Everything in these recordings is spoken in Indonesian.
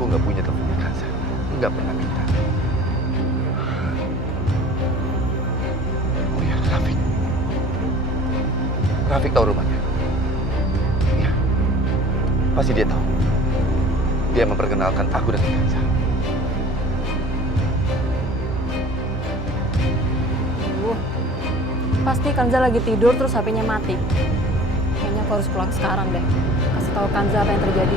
Aku nggak punya teleponnya Kanza. Nggak pernah minta. Oh ya, Rafiq. Rafiq tahu rumahnya. Iya. Pasti dia tahu. Dia memperkenalkan aku dengan Kanza. Pasti Kanza lagi tidur terus HP-nya mati. Kayaknya aku harus pulang sekarang deh. Kasih tahu Kanza apa yang terjadi.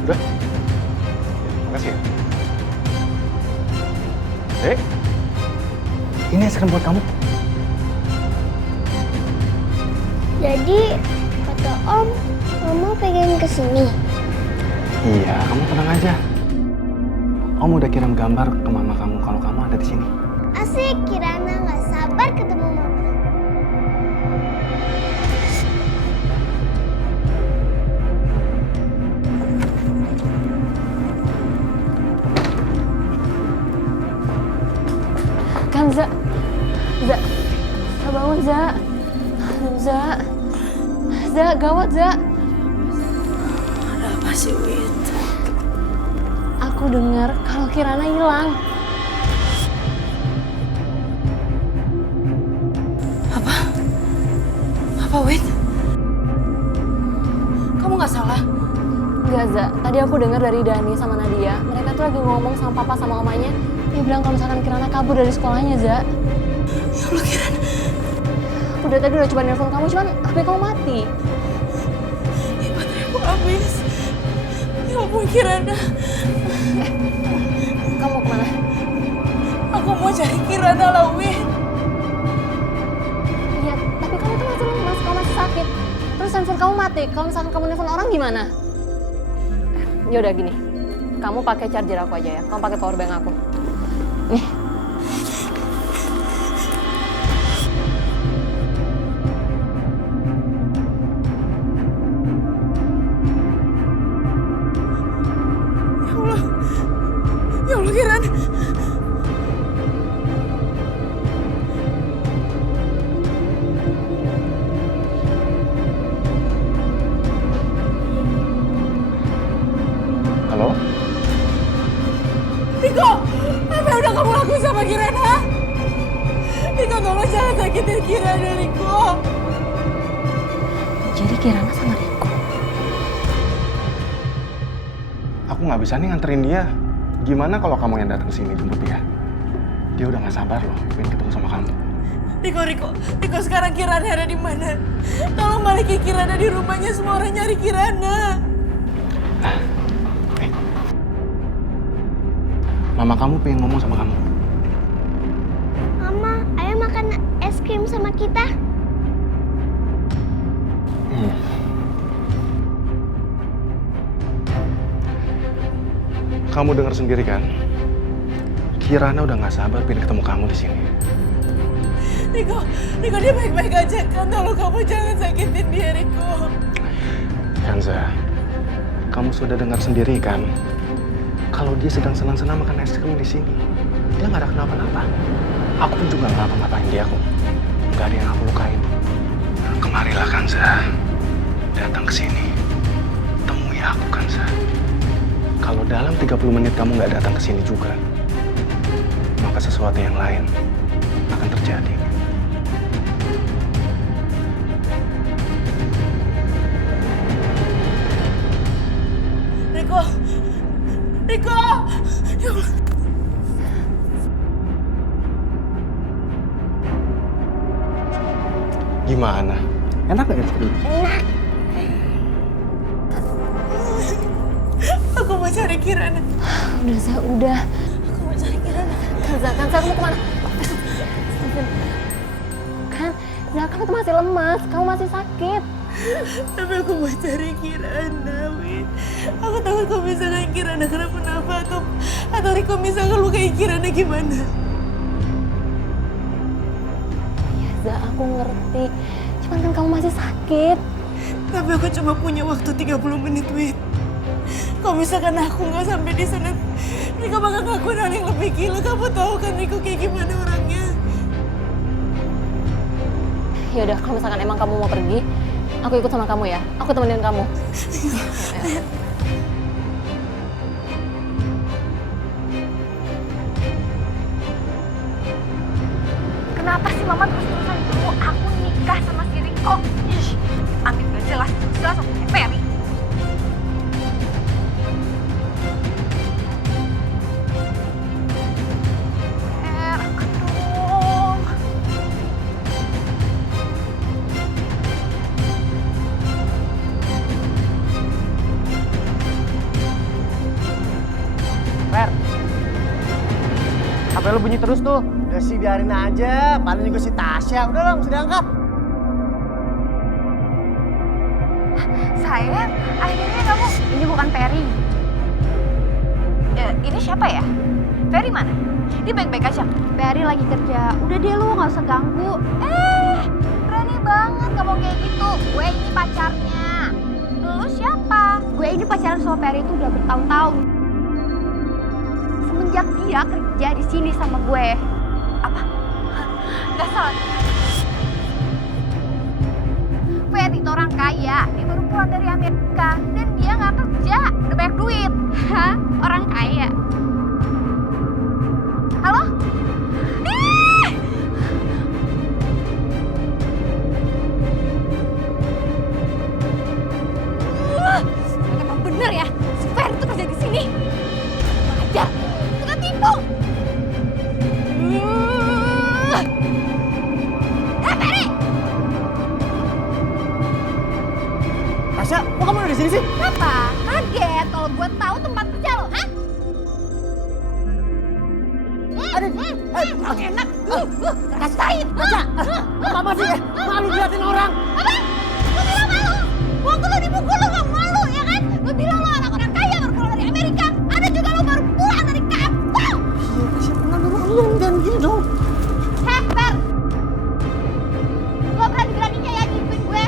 Udah? Makasih ya. Dek, ini es krim buat kamu. Jadi, kata Om, Mama pengen kesini. Iya, kamu tenang aja. Om udah kirim gambar ke mama kamu kalau kamu ada di sini. Asik, Kirana nggak sabar ketemu Mama. Kanza. Za. Bangun, Za. Za. Za, gawat, Za. Ada apa sih, Wit? Aku dengar kalau Kirana hilang. Apa, Wit? Kamu nggak salah? Enggak, Za. Tadi aku dengar dari Dani sama Nadia. Mereka tuh lagi ngomong sama papa sama mamanya. Dia bilang kalau misalkan Kirana kabur dari sekolahnya, Za. Ya Allah, Kirana. Udah tadi udah coba nelfon kamu, cuman HP kamu mati. Ya, baterai aku habis. Ya ampun, Kirana. Kamu mau kemana? Aku mau cari Kirana lah, Wit. Iya, tapi kamu tuh masih lemas, kamu masih sakit. Terus handphone kamu mati, kalau misalkan kamu nelfon orang gimana? Ya udah gini, kamu pakai charger aku aja ya. Kamu pakai power bank aku. Nih. Ya Allah, Kirana. Halo? Riko, apa yang udah kamu lakuin sama Kirana? Riko, tolong jangan sakitin Kirana, Riko. Jadi Kirana sama Riko. Aku nggak bisa nih nganterin dia. Gimana kalau kamu yang datang ke sini jemput dia? Dia udah nggak sabar loh, pengen ketemu sama kamu. Riko, sekarang Kirana ada di mana? Tolong balikin Kirana di rumahnya, semua orang nyari Kirana. Mama kamu pengen ngomong sama kamu. Mama, ayo makan es krim sama kita. Kamu dengar sendiri kan? Kirana udah nggak sabar pengen ketemu kamu di sini. Riko, dia baik-baik aja kan? Tolong kamu jangan sakitin dia, Riko. Kanza, kamu sudah dengar sendiri kan? Kalau dia sedang senang-senang makan es krim di sini, dia nggak ada kenapa-napa. Aku pun juga nggak ngapa-ngapain dia kok. Nggak ada yang aku lukain. Kemarilah Kanza, datang ke sini, temui aku Kanza. Kalau dalam 30 menit kamu nggak datang ke sini juga, maka sesuatu yang lain akan terjadi. Riko! Ya Allah. Gimana? Enak nggak es krim? Enak. Aku mau cari Kirana. Udah, Za, udah. Aku mau cari Kirana. Kanza, kamu kemana? Kan, Za, kamu tuh masih lemas, kamu masih sakit. Tapi aku mau cari Kirana, Win. Aku takut kalau misalkan Kirana kenapa-napa atau Riko misalkan lukai Kirana gimana. Ya, Za, aku ngerti. Cuman kan kamu masih sakit. Tapi aku cuma punya waktu 30 menit, Win. Kalau misalkan aku nggak sampai di sana, Riko bakal ngelakuin hal yang lebih gila. Kamu tahu kan Riko kayak gimana orangnya? Yaudah, kalau misalkan emang kamu mau pergi, aku ikut sama kamu ya. Aku temenin kamu. Kenapa sih Mama terus-terusan mau aku nikah sama si Riko? Ih, Amit gak jelas sama kayak Ferry. Angkat dong. Fer, HP lu bunyi terus tuh. Udah sih biarin aja, paling juga si Tasya. Udah lah, mesti diangkat. Sayang, akhirnya kamu... Ini bukan Ferry. Ini siapa ya? Ferry mana? Dia baik-baik aja. Ferry lagi kerja. Udah deh lu, gak usah ganggu. Berani banget kamu kayak gitu. Gue ini pacarnya. Lu siapa? Gue ini pacaran sama Ferry itu udah bertahun-tahun. Semenjak dia kerja di sini sama gue. Apa? Gak salah. Ferry itu orang kaya. Dia baru pulang dari Amerika. Dan dia gak kerja. Udah banyak duit. Hah? Orang kaya. Halo? Emang bener ya, si Ferry tuh kerja di sini. Ajar, suka tipu. Ferry! Tasya, kok kamu udah di sini sih? Kenapa? Kaget kalau gue tahu tempat kerja lo, hah? Enak. Rasain. Apa sih? Malu liatin orang. Apa? Lu bilang malu? Waktu lu dipukul lu gak malu, ya kan? Lu bilang lu anak orang kaya baru pulang dari Amerika. Ada juga lu baru pulang dari kampung. Iya, Tasya tenang dulu. Jangan gini dong. Heh, Fer. Lo berani-beraninya ya ngikutin gue.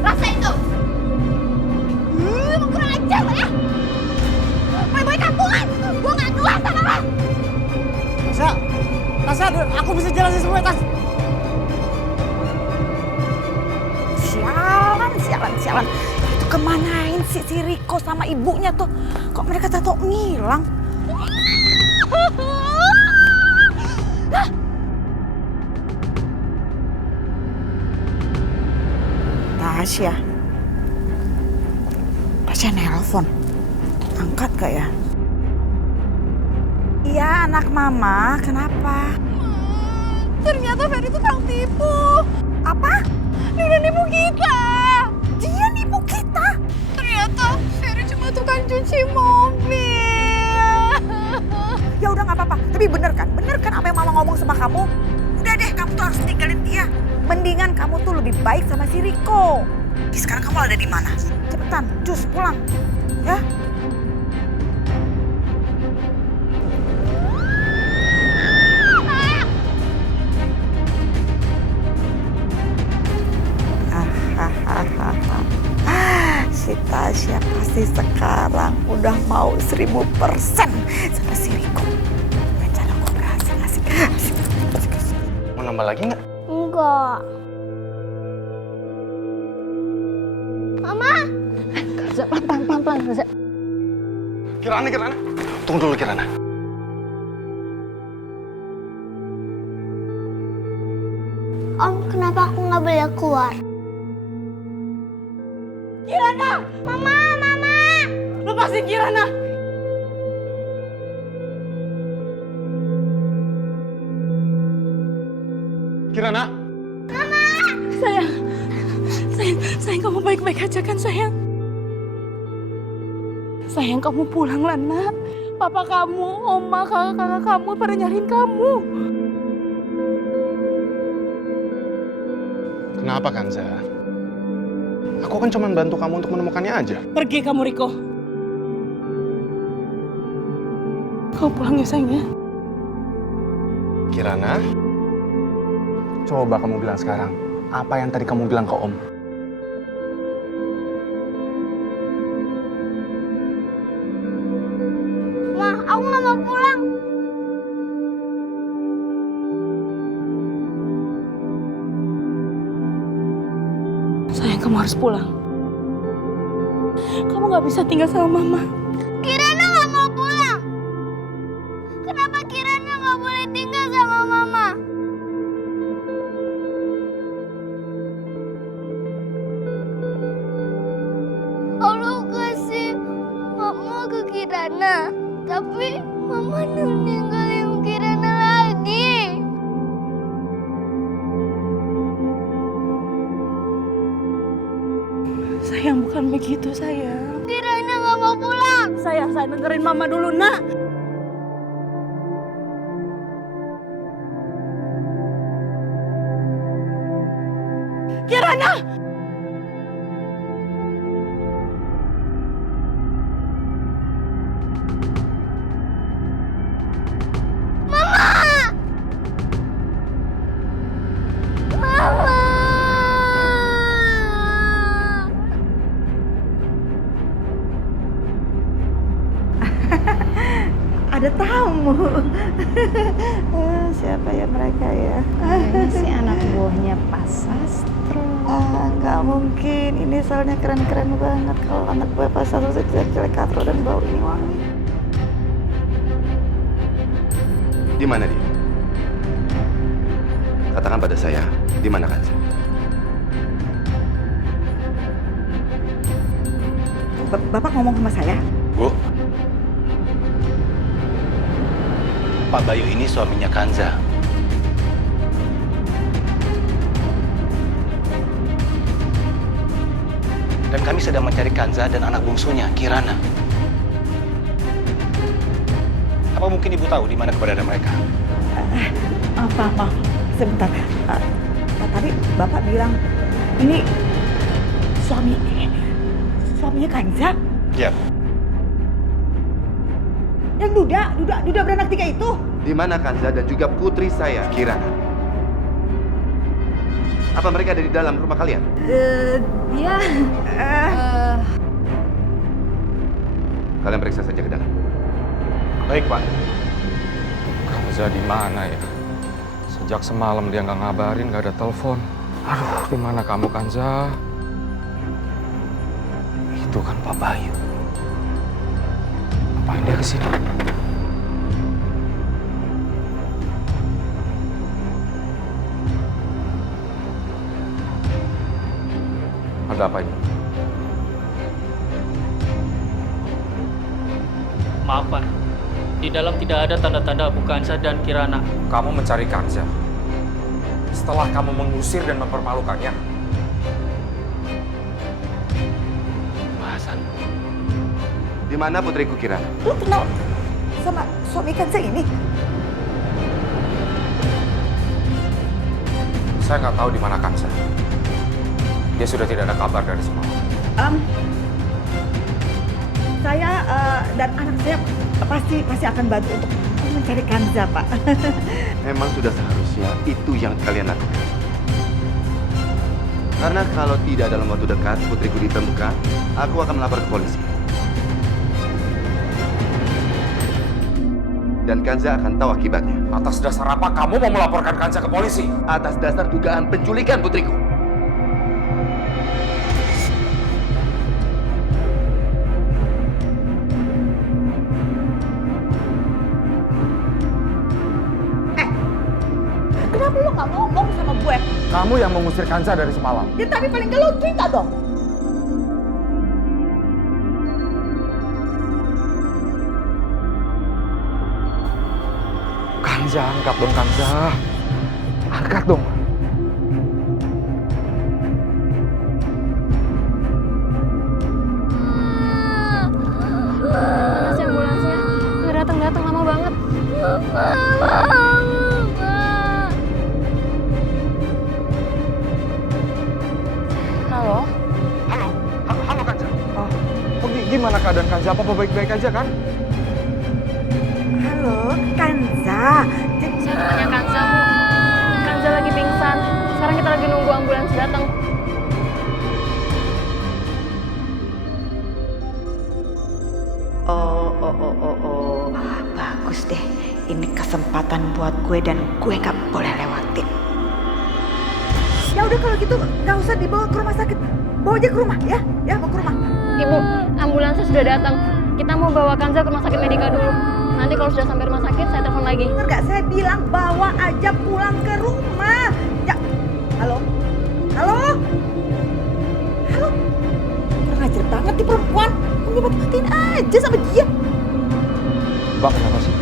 Rasain tuh. Emang kurang ajar lo ya. Boy kampungan. Gue gak kelas sama lo. Tasya, aku bisa jelasin semua, Tas. Sialan. Itu kemanain si Riko sama ibunya tuh? Kok mereka tato ngilang? Tasya nelpon. Angkat gak ya? Iya, anak mama. Kenapa? Ternyata Ferry itu tukang tipu. Apa? Dia udah nipu kita. Dia nipu kita? Ternyata Ferry cuma tukang cuci mobil. Ya udah nggak apa-apa. Tapi bener kan apa yang mama ngomong sama kamu? Udah deh, kamu tuh harus tinggalin dia. Mendingan kamu tuh lebih baik sama si Riko. Sekarang kamu ada di mana? Cepetan, cus pulang, ya. Si Tasya pasti sekarang udah mau 1000% sama si Riko. Rencana gue berhasil. Asik. Mau nambah lagi nggak? Enggak. Mama, Reza, pelan-pelan, Reza. Kirana. Tunggu dulu, Kirana. Om, kenapa aku nggak boleh keluar? Kirana! Mama. Lepasin Kirana! Kirana! Sayang kamu baik-baik aja kan sayang? Sayang kamu pulang lah nak. Papa kamu, oma, kakak kamu pada nyariin kamu. Kenapa, Kanza? Aku kan cuma bantu kamu untuk menemukannya aja. Pergi kamu Riko. Kau pulang ya sayang ya. Kirana, coba kamu bilang sekarang, apa yang tadi kamu bilang ke Om? Ma, aku nggak mau pulang. Sayang, kamu harus pulang. Kamu gak bisa tinggal sama mama. Kirana nggak mau pulang. Kenapa Kirana nggak boleh tinggal sama mama? Allah kasih mama ke Kirana, tapi mama ninggalin Kirana lagi. Sayang, bukan begitu sayang. Kirana nggak mau pulang. Sayang, saya dengerin mama dulu, nak. Kirana! Ada tamu. Siapa ya mereka ya? Kayaknya si anak buahnya Pak Sastro. Nggak mungkin. Ini soalnya keren-keren banget kalau anak gue pas satu jelek-jelek katro dan bau ini wangi. Di mana dia? Katakan pada saya, di mana Kanza? Bapak ngomong sama saya? Bu, Pak Bayu ini suaminya Kanza. Dan kami sedang mencari Kanza dan anak bungsunya, Kirana. Apa mungkin Ibu tahu di mana keberadaan mereka? Maaf. Sebentar. Tadi Bapak bilang ini suaminya Kanza? Ya. Yang duda beranak 3 itu? Di mana Kanza dan juga putri saya, Kirana? Apa mereka ada di dalam rumah kalian? Kalian periksa saja ke dalam. Baik, Pak. Kanza di mana ya? Sejak semalam dia nggak ngabarin, nggak ada telepon. Aduh, di mana kamu, Kanza? Itu kan Pak Bayu. Ngapain dia kesini? Ada apa ini? Maaf Pak, di dalam tidak ada tanda-tanda Abu Kanza dan Kirana. Kamu mencari Kanza setelah kamu mengusir dan mempermalukannya. Bahasan. Di mana putriku Kirana? Lu kenal sama suami Kanza ini? Saya nggak tahu di mana Kanza. Dia sudah tidak ada kabar dari semalam. Saya dan anak saya pasti akan bantu untuk mencari Kanza, Pak. Memang sudah seharusnya itu yang kalian lakukan. Karena kalau tidak dalam waktu dekat putriku ditemukan, aku akan melapor ke polisi. Dan Kanza akan tahu akibatnya. Atas dasar apa kamu mau melaporkan Kanza ke polisi? Atas dasar dugaan penculikan putriku. Kenapa lu nggak ngomong sama gue? Kamu yang mengusir Kanza dari semalam. Ya tapi paling nggak lu cerita dong. Kanza, angkat dong Kanza. Angkat dong. Mana sih ambulansnya? Nggak datang lama banget. Halo? Halo Kanza. Gimana keadaan Kanza? Apa baik-baik aja kan? Halo, Kanza. Saya temannya Kanza, Bu. Kanza lagi pingsan. Sekarang kita lagi nunggu ambulans datang. Oh. Bagus deh. Ini kesempatan buat gue dan gue gak boleh lewatin. Ya udah kalau gitu nggak usah dibawa ke rumah sakit. Bawa aja ke rumah ya. Ya bawa ke rumah. Ibu, ambulansnya sudah datang. Kita mau bawa Kanza ke rumah sakit Medika dulu. Nanti kalau sudah sampai rumah sakit, saya telepon lagi. Bener nggak? Saya bilang bawa aja pulang ke rumah. Ya. Halo? Halo? Halo? Kurang ajar banget nih perempuan. Kamu matiin aja sama dia. Mbak, kenapa sih?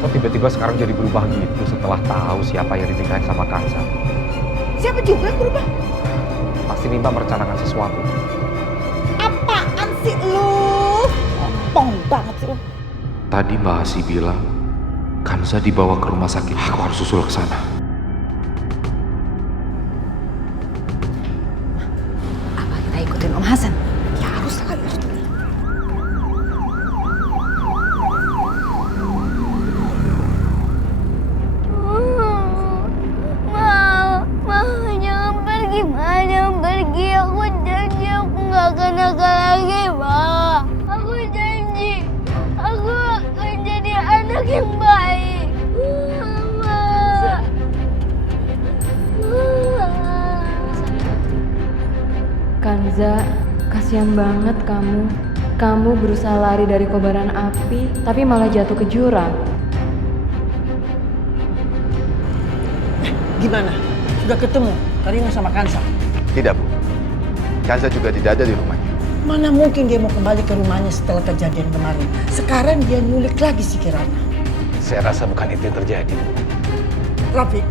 Kok tiba-tiba sekarang jadi berubah gitu setelah tahu siapa yang dinikahin sama Kanza? Siapa juga yang berubah? Pasti nih Mbak merencanakan sesuatu. Apaan sih lu? Ngomong banget sih lu. Tadi Mbak Asi bilang Kanza dibawa ke rumah sakit. Aku harus susul ke sana. Apa kita ikutin Om Hasan? Ya harus lah. Jangan pergi, Ma. Jangan pergi. Aku janji aku nggak akan nakal lagi, Ma. Aku janji. Aku akan jadi anak yang baik. Ma. Kanza, kasihan banget kamu. Kamu berusaha lari dari kobaran api, tapi malah jatuh ke jurang. Gimana? Sudah ketemu Karina sama Kansa? Tidak, Bu. Kanza juga tidak ada di rumahnya. Mana mungkin dia mau kembali ke rumahnya setelah kejadian kemarin. Sekarang dia nyulik lagi si Kirana. Saya rasa bukan itu yang terjadi, Bu. Rafiq,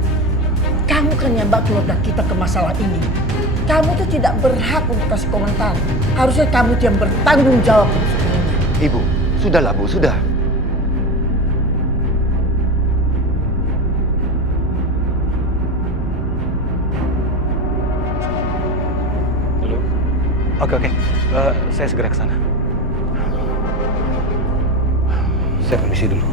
kamu kan yang bawa keluarga kita ke masalah ini. Kamu tuh tidak berhak untuk kasih komentar. Harusnya kamu tuh yang bertanggung jawab untuk semuanya. Ibu, sudahlah Bu, sudah. Halo? Oke. Saya segera ke sana. Saya permisi dulu.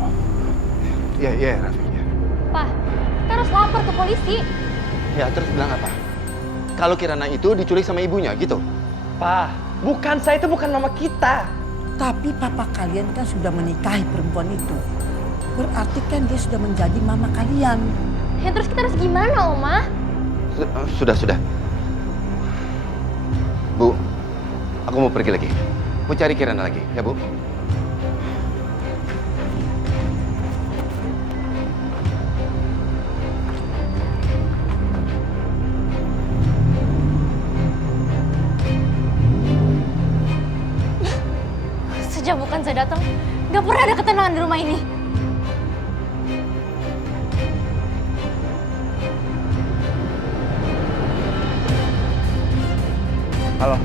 Iya, Rafiq. Ya. Pak, kita harus lapor ke polisi. Ya, terus bilang apa? Kalau Kirana itu diculik sama ibunya, gitu? Pak, bukan saya itu bukan mama kita. Tapi papa kalian kan sudah menikahi perempuan itu. Berarti kan dia sudah menjadi mama kalian. Ya terus kita harus gimana, Oma? Sudah. Bu, aku mau pergi lagi. Mau cari Kirana lagi, ya Bu? Sejak bukan saya datang, nggak pernah ada ketenangan di rumah ini. Halo,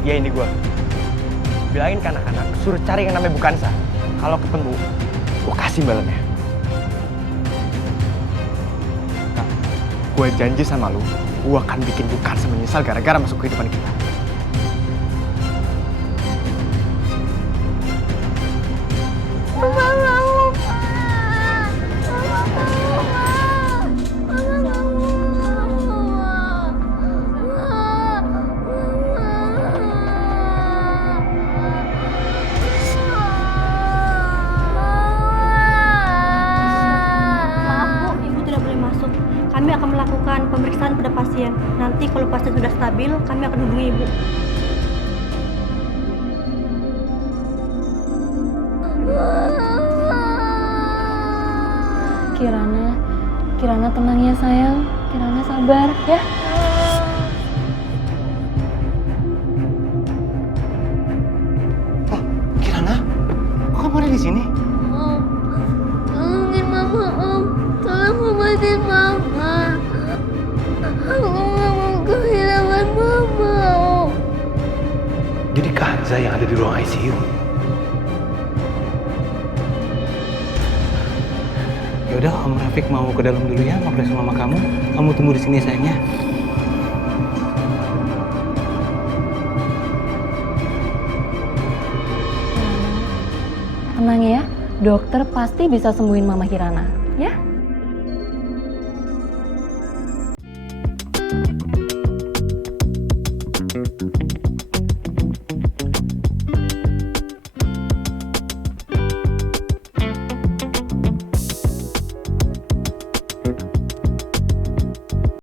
ya ini gua. Bilangin ke anak-anak, suruh cari yang namanya Bukansa. Kalau ketemu, gua kasih imbalannya. Nah, gua janji sama lu, gua akan bikin Bukansa menyesal gara-gara masuk kehidupan kita. Kami akan melakukan pemeriksaan pada pasien. Nanti kalau pasien sudah stabil, kami akan hubungi Ibu. Kirana tenang ya sayang. Kirana sabar ya. Oh, Kirana? Kok kamu ada di sini? Tolongin Mama, Om. Tolong obatin Mama. Aku nggak mau kehilangan Mama, Om. Jadi Kanza yang ada di ruang ICU. Yaudah, Om Rafiq mau ke dalam dulu ya, mau pergi sama mama kamu. Kamu tunggu di sini sayangnya. Tenang ya, dokter pasti bisa sembuhin Mama Kirana, ya?